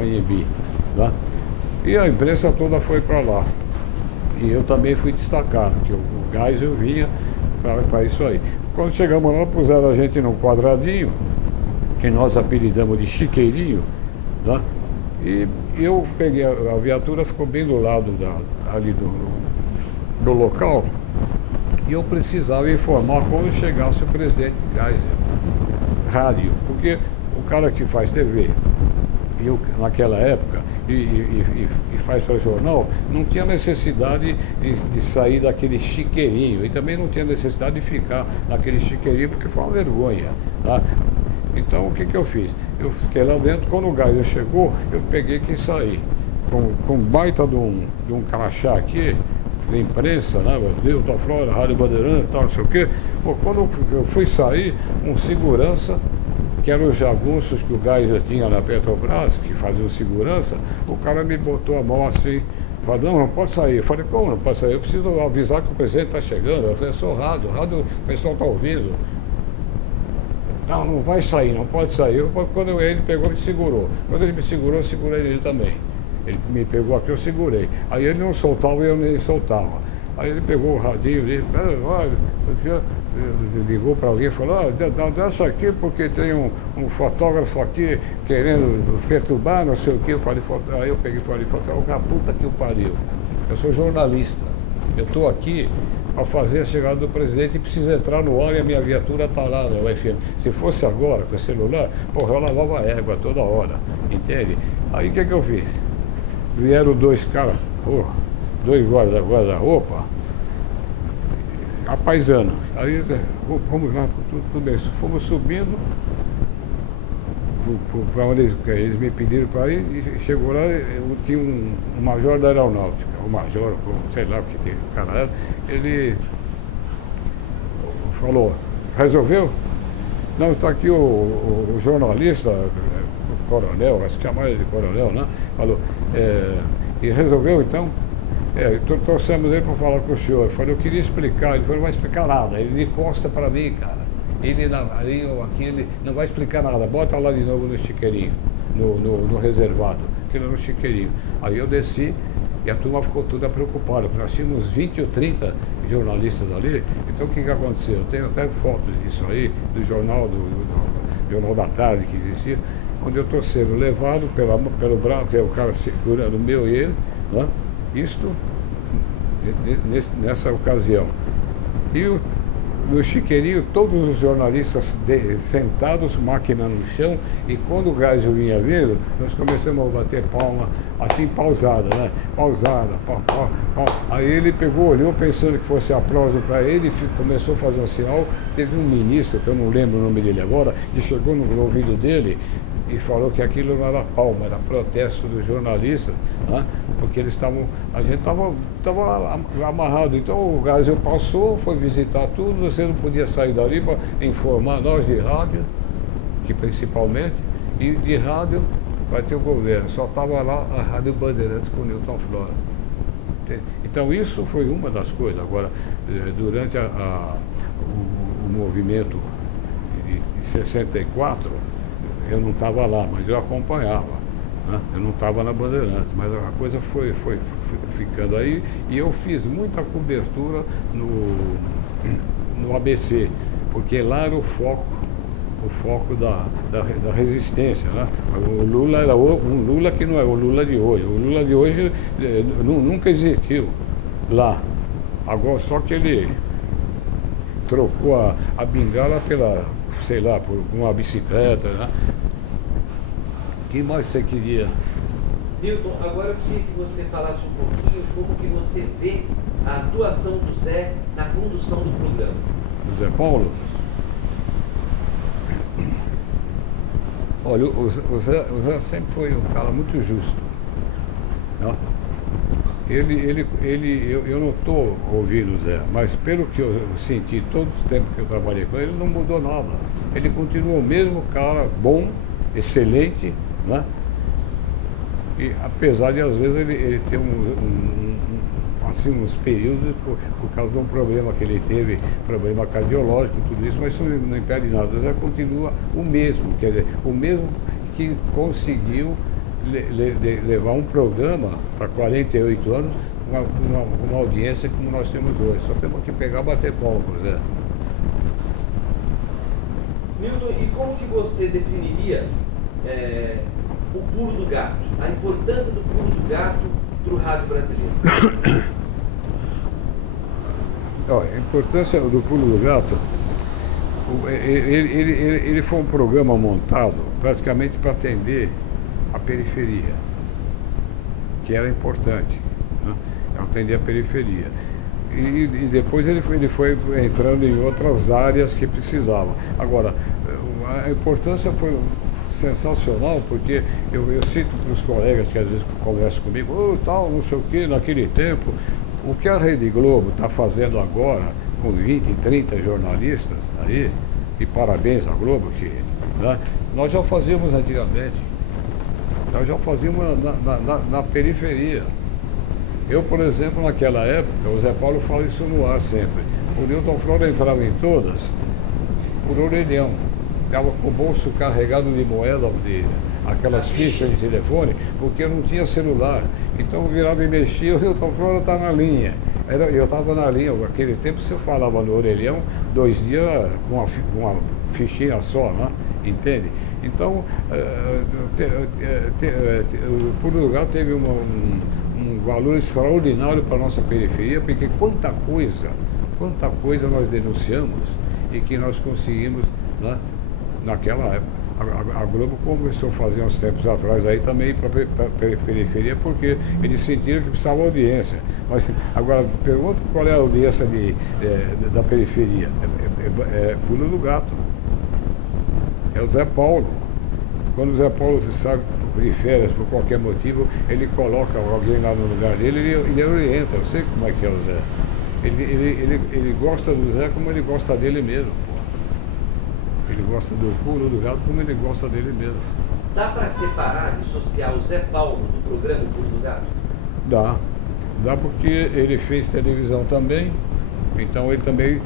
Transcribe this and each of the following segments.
Anhembi, né? E a imprensa toda foi para lá. E eu também fui destacado, porque o Geisel vinha para isso aí. Quando chegamos lá, puseram a gente num quadradinho, que nós apelidamos de chiqueirinho, né? E eu peguei, a viatura ficou bem do lado ali do local, e eu precisava informar quando chegasse o presidente Geisel, rádio, porque o cara que faz TV, eu, naquela época, e faz para jornal, não tinha necessidade de sair daquele chiqueirinho, e também não tinha necessidade de ficar naquele chiqueirinho, porque foi uma vergonha, tá? Então, o que eu fiz? Eu fiquei lá dentro, quando o Geisel chegou, eu peguei e quis sair, com baita de um crachá aqui, da imprensa, né? Deus da Flora, Rádio Bandeirante, tal, não sei o quê. Pô, quando eu fui sair, um segurança, que eram os jagunços que o Geisel tinha na Petrobras, que faziam segurança, o cara me botou a mão assim, falou, não pode sair. Eu falei, como não pode sair? Eu preciso avisar que o presidente está chegando. Eu falei, eu sou rádio, o pessoal está ouvindo. Não vai sair, não pode sair. Quando ele pegou, me segurou. Quando ele me segurou, eu segurei ele também. Ele me pegou aqui, eu segurei. Aí ele não soltava e eu nem soltava. Aí ele pegou o radinho dele, ligou para alguém e falou, dança aqui porque tem um fotógrafo aqui querendo perturbar, não sei o quê. Aí eu peguei e falei, fotógrafo, a puta que o pariu. Eu sou jornalista. Eu estou aqui para fazer a chegada do presidente e preciso entrar no ar e a minha viatura está lá na UFM. Se fosse agora, com o celular, porra, eu lavava égua toda hora, entende? Aí o que eu fiz? Vieram dois caras, dois guarda-roupa, apaisando. Aí vamos lá, tudo bem, fomos subindo para onde eles me pediram para ir, e chegou lá, eu tinha um major da aeronáutica, o major, sei lá o que o cara era, ele falou, resolveu? Não, está aqui o jornalista, o coronel, acho que chamaram ele de coronel, né? Falou, e resolveu então? Trouxemos ele para falar com o senhor. Eu falei, eu queria explicar. Ele falou, não vai explicar nada. Ele encosta para mim, cara. Ali ou aqui, ele não vai explicar nada. Bota lá de novo no chiqueirinho, no reservado, aquilo no chiqueirinho. Aí eu desci e a turma ficou toda preocupada, porque nós tínhamos 20 ou 30 jornalistas ali. Então o que aconteceu? Eu tenho até fotos disso aí, do jornal, do Jornal da Tarde que existia, onde eu estou sendo levado pelo braço, que é o cara segurando o meu e ele, né? Isto nessa ocasião. E no chiqueirinho, todos os jornalistas sentados, máquina no chão, e quando o Geisel vinha vindo, nós começamos a bater palma, assim, pausada, né? Pausada, pau. Aí ele pegou, olhou, pensando que fosse aplauso para ele, começou a fazer um sinal. Teve um ministro, que eu não lembro o nome dele agora, que chegou no ouvido dele e falou que aquilo não era palma, era protesto dos jornalistas, né? Porque eles a gente estava amarrado. Então o Geisel passou, foi visitar tudo, você não podia sair dali para informar nós de rádio, que principalmente, e de rádio vai ter o governo. Só estava lá a Rádio Bandeirantes com o Newton Flora. Então isso foi uma das coisas. Agora, durante o movimento de 64, eu não estava lá, mas eu acompanhava, né? Eu não estava na Bandeirante, mas a coisa foi ficando aí, e eu fiz muita cobertura no ABC, porque lá era o foco da resistência, né? O Lula era um Lula que não é o Lula de hoje. O Lula de hoje nunca existiu lá. Agora, só que ele trocou a bengala pela, sei lá, por uma bicicleta, né? O que mais você queria? Milton, agora eu queria que você falasse um pouquinho como que você vê a atuação do Zé na condução do programa. O Zé Paulo? Olha, o Zé sempre foi um cara muito justo, né? Eu não estou ouvindo o Zé, mas pelo que eu senti todo o tempo que eu trabalhei com ele, não mudou nada. Ele continua o mesmo cara, bom, excelente, né? E apesar de às vezes ele ter assim, uns períodos por causa de um problema que ele teve, problema cardiológico, tudo isso, mas isso não impede nada. O Zé continua o mesmo, quer dizer, o mesmo que conseguiu levar um programa para 48 anos, uma audiência como nós temos hoje. Só temos que pegar e bater palma, por exemplo. Milton, e como que você definiria o pulo do gato? A importância do pulo do gato para o rádio brasileiro? Olha, a importância do pulo do gato, ele foi um programa montado praticamente para atender a periferia, que era importante, né? Atender a periferia. E depois ele foi entrando em outras áreas que precisavam. Agora, a importância foi sensacional, porque eu cito para os colegas que às vezes conversam comigo, tal, não sei o que, naquele tempo, o que a Rede Globo está fazendo agora, com 20, 30 jornalistas aí, e parabéns à Globo, que, né, nós já fazíamos antigamente, nós já fazíamos na periferia. Eu, por exemplo, naquela época, o Zé Paulo fala isso no ar sempre, o Newton Flora entrava em todas por orelhão, estava com o bolso carregado de moeda, de aquelas fichas de telefone, porque eu não tinha celular. Então eu virava e mexia, o Newton Flora está na linha. Eu estava na linha, naquele tempo você falava no orelhão 2 dias com uma fichinha só, né? Entende? Então, o Pulo do Gato teve um valor extraordinário para a nossa periferia, porque quanta coisa nós denunciamos e que nós conseguimos, né, naquela época. A Globo começou a fazer uns tempos atrás aí também para a periferia, porque eles sentiram que precisava audiência. Mas agora, pergunta qual é a audiência da periferia. É Pulo do Gato. É o Zé Paulo. Quando o Zé Paulo sabe de férias por qualquer motivo, ele coloca alguém lá no lugar dele, ele orienta. Eu sei como é que é o Zé. Ele gosta do Zé como ele gosta dele mesmo. Ele gosta do Pulo do Gato como ele gosta dele mesmo. Dá para separar, dissociar o Zé Paulo do programa Pulo do Gato? Dá porque ele fez televisão também, então ele também,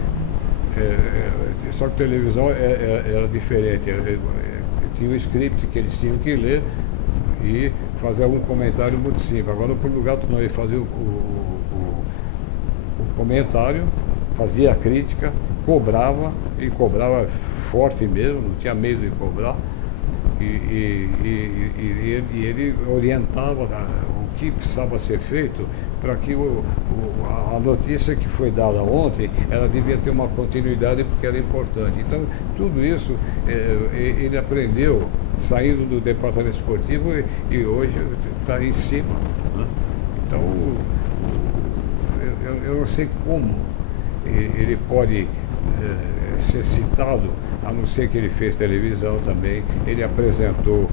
só que televisão era diferente, tinha um script que eles tinham que ler e fazer algum comentário muito simples. Agora o Pulo do Gato não, ele fazia o comentário, fazia a crítica, cobrava forte mesmo, não tinha medo de cobrar, e ele orientava o que precisava ser feito para que a notícia que foi dada ontem, ela devia ter uma continuidade porque era importante. Então, tudo isso ele aprendeu saindo do departamento esportivo e hoje está em cima, né? Então, eu não sei como ele pode ser citado, a não ser que ele fez televisão também. Ele apresentou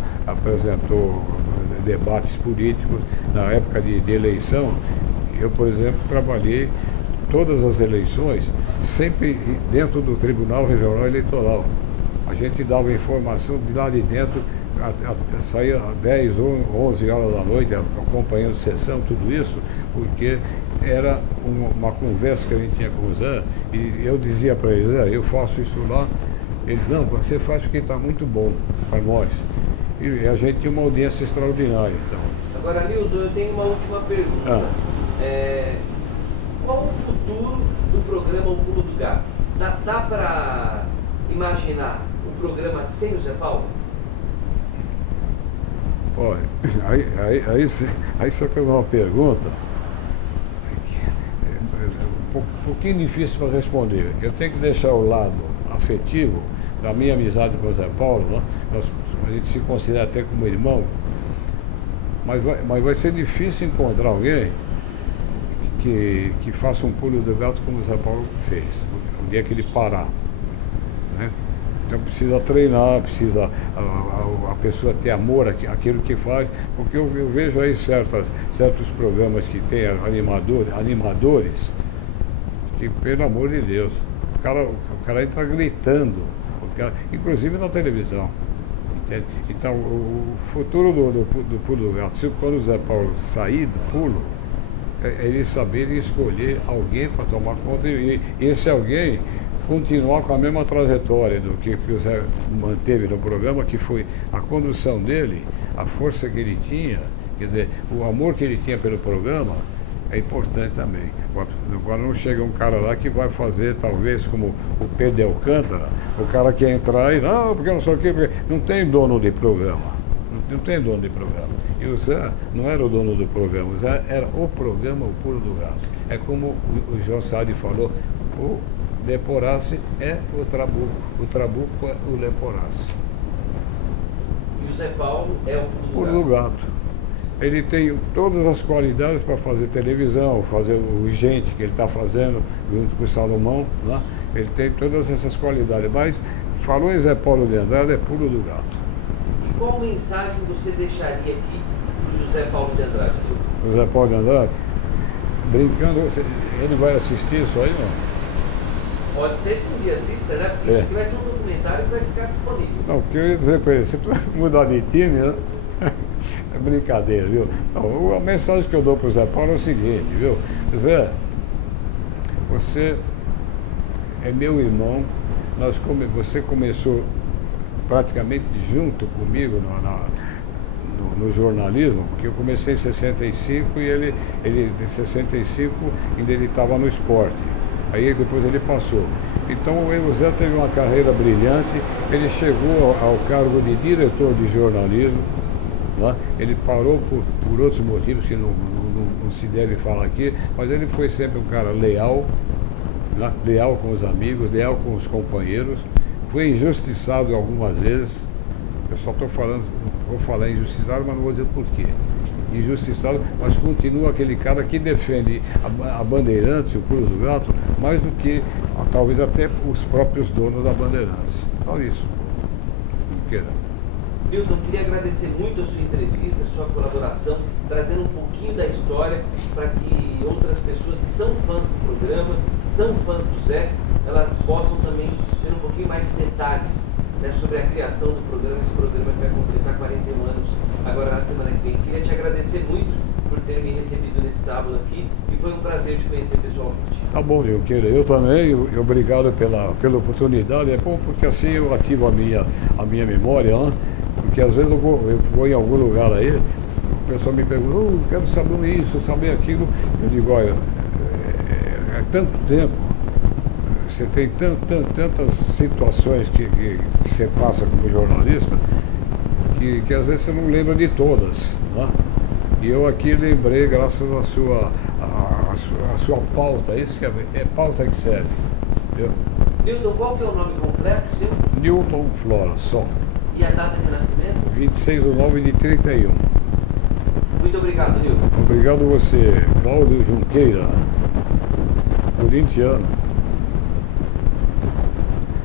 debates políticos na época de eleição. Eu, por exemplo, trabalhei todas as eleições, sempre dentro do Tribunal Regional Eleitoral. A gente dava informação de lá de dentro, saía às 10 ou 11 horas da noite, acompanhando sessão, tudo isso, porque era uma conversa que a gente tinha com o Zé, e eu dizia para ele, Zé, eu faço isso lá. Ele, não, você faz porque está muito bom para nós. E a gente tinha uma audiência extraordinária. Então. Agora, Nilton, eu tenho uma última pergunta. Qual o futuro do programa O Pulo do Gato? Dá para imaginar um programa sem o Zé Paulo? Olha, aí você fez uma pergunta um pouquinho difícil para responder. Eu tenho que deixar o lado afetivo da minha amizade com o Zé Paulo, né? A gente se considera até como irmão, mas vai ser difícil encontrar alguém que faça um pulo do gato como o Zé Paulo fez, o dia que ele parar, né? Então precisa treinar, precisa a pessoa ter amor àquilo que faz, porque eu vejo aí certos programas que tem animadores, que, pelo amor de Deus, o cara entra gritando, inclusive na televisão. Entende? Então o futuro do Pulo do Gato, quando o Zé Paulo sair do pulo, é ele saber escolher alguém para tomar conta e esse alguém continuar com a mesma trajetória do que o Zé manteve no programa, que foi a condução dele a força que ele tinha, quer dizer, o amor que ele tinha pelo programa é importante também. Agora não chega um cara lá que vai fazer, talvez, como o Pedro de Alcântara, o cara quer entrar e, não, porque não sei o quê, porque não tem dono de programa. Não tem dono de programa. E o Zé não era o dono do programa, o Zé era o programa, o pulo do gato. É como o João Sade falou, o Leporassi é o Trabuco é o Leporassi. E o Zé Paulo é o Pulo do gato. Ele tem todas as qualidades para fazer televisão, fazer o Gente que ele está fazendo junto com o Salomão, né? Ele tem todas essas qualidades, mas falou em Zé Paulo de Andrade, é pulo do gato. E qual mensagem você deixaria aqui para o José Paulo de Andrade? O Zé Paulo de Andrade, brincando, ele vai assistir isso aí, não? Pode ser que um dia assista, né? Porque isso aqui vai ser um documentário que vai ficar disponível. Não, porque eu ia dizer para ele, se tu mudar de time, né? É brincadeira, viu? Não, a mensagem que eu dou para o Zé Paulo é o seguinte, viu? Zé, você é meu irmão, você começou praticamente junto comigo no jornalismo, porque eu comecei em 65 e ele em 65 ainda ele estava no esporte. Aí depois ele passou. Então o Zé teve uma carreira brilhante, ele chegou ao cargo de diretor de jornalismo, né? Ele parou por outros motivos que não se deve falar aqui, mas ele foi sempre um cara leal, né? Leal com os amigos, leal com os companheiros, foi injustiçado algumas vezes, eu só estou falando, vou falar injustiçado, mas não vou dizer por quê. Injustiçado, mas continua aquele cara que defende a Bandeirantes, o Pulo do Gato, mais do que talvez até os próprios donos da Bandeirantes. Só isso, não queira. Milton, queria agradecer muito a sua entrevista, a sua colaboração, trazendo um pouquinho da história para que outras pessoas que são fãs do programa, são fãs do Zé, elas possam também ter um pouquinho mais de detalhes, né, sobre a criação do programa, esse programa que vai completar 41 anos agora na semana que vem. Queria te agradecer muito por ter me recebido nesse sábado aqui e foi um prazer te conhecer pessoalmente. Tá bom, eu também, e obrigado pela oportunidade. É bom porque assim eu ativo a minha memória, né? Porque às vezes eu vou em algum lugar aí, o pessoal me pergunta, quero saber isso, saber aquilo. Eu digo, olha, é tanto tempo, você tem tantas situações que você passa como jornalista, que às vezes você não lembra de todas, né? E eu aqui lembrei, graças à sua pauta, isso que é pauta que serve. Entendeu? Newton, qual que é o nome completo seu? Newton Flora, só. E a data de nascimento? 26/9/31. Muito obrigado, Newton. Obrigado você, Cláudio Junqueira, corintiano.